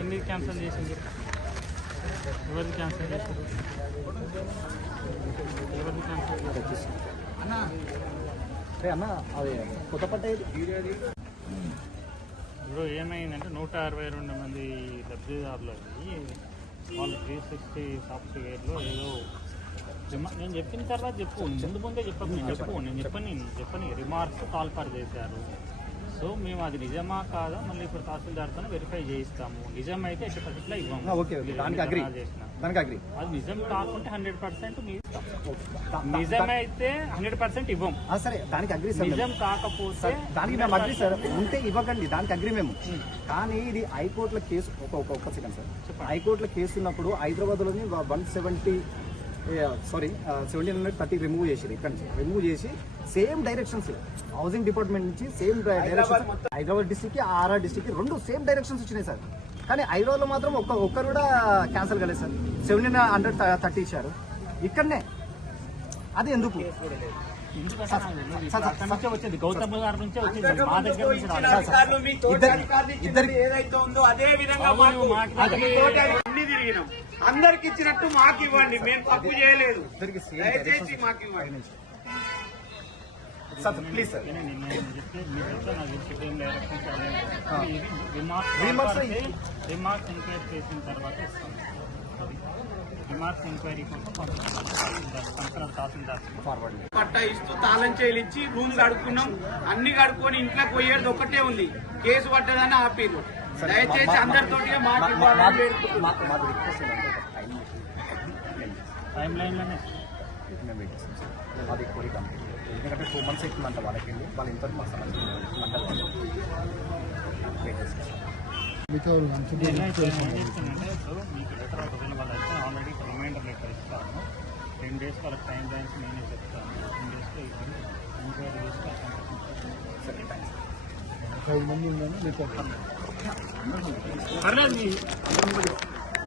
ఎన్ని క్యాన్సిల్ చేసింది? ఎవరిని క్యాన్సిల్ చేశారు? ఎవరిని క్యాన్సిల్ చేశారు? అన్న అది కొత్త పట్ట ఇప్పుడు ఏమైందంటే 162 మంది లబ్ధిదారులు వాళ్ళు 360 సాఫ్ట్వేర్లో ఏదో నేను చెప్పిన తర్వాత చెప్పు, ముందే చెప్పకు, నేను చెప్పని రిమార్క్స్ కాల్ఫర్ చేశారు. సో మేము అది నిజమా కాదా మళ్ళీ ఇప్పుడు తహసీల్దార్తో వెరిఫై చేయిస్తాము. నిజం అయితే ఇట్లా ఇవ్వము. అది నిజం కాకుంటే 100% మీ నిజమైతే 100% ఇవ్వం. సరే, దానికి అగ్రి. నిజం కాకపోతే దానికి మేము అగ్రి సార్. ఉంటే ఇవ్వకండి, దానికి అగ్రి మేము. కానీ ఇది హైకోర్టులో కేసు ఒక్క సెకండ్ సార్. హైకోర్టులో కేసు ఉన్నప్పుడు హైదరాబాద్లోని 1730 రిమూవ్ చేసారు. ఇక్కడ నుంచి రిమూవ్ చేసి సేమ్ డైరెక్షన్స్ హౌసింగ్ డిపార్ట్మెంట్ నుంచి సేమ్ డైరెక్షన్స్ హైదరాబాద్ డిస్ట్రిక్ట్ కి ఆర్ఆర్ డిస్ట్రిక్ట్ రెండు సేమ్ డైరెక్షన్స్ వచ్చినాయి సార్. కానీ హైదరాబాద్ లో మాత్రం ఒక్కరు కూడా క్యాన్సిల్ కాలేదు సార్. 1730 ఇచ్చారు ఇక్కడనే. అది ఎందుకు? వచ్చింది గౌతమ్ గారి నుంచే వచ్చింది, మా దగ్గర ఏదైతే ఉందో అదే విధంగా అన్ని తిరిగినాం. అందరికి ఇచ్చినట్టు మాకు ఇవ్వండి, మేము తప్పు చేయలేదు, దయచేసి మాకు ఇవ్వండి ప్లీజ్ సార్. రిమార్క్స్ ఎంక్వైరీ చేసిన తర్వాత ఇస్తాం. రిమార్క్స్ ఎంక్వైరీ పట్టా ఇస్తూ తాళం చేయిలు ఇచ్చి రూమ్ కడుక్కున్నాం. అన్ని కడుక్కొని ఇంట్లోకి పోయేది ఒకటే ఉంది, కేసు పట్టదని ఆపేరు. దయచేసి అందరితోటి టైం లైన్లోనే అది కోరిక. ఎందుకంటే 2 months అవుతుందంట వాళ్ళకి. వాళ్ళు ఇంతవరకు మాకు సమస్య మండలం మీకు లెటర్ ఒకవేళ వాళ్ళు అయితే ఆల్రెడీ రిమైండర్ లెటర్ ఇస్తాను. 10 days వాళ్ళకి టైం లైన్స్ నేనే చెప్తాను. 10 daysలో ఎంక్వైరీ చేసి 5 మంది ఉందని మీకు పర్లేదు.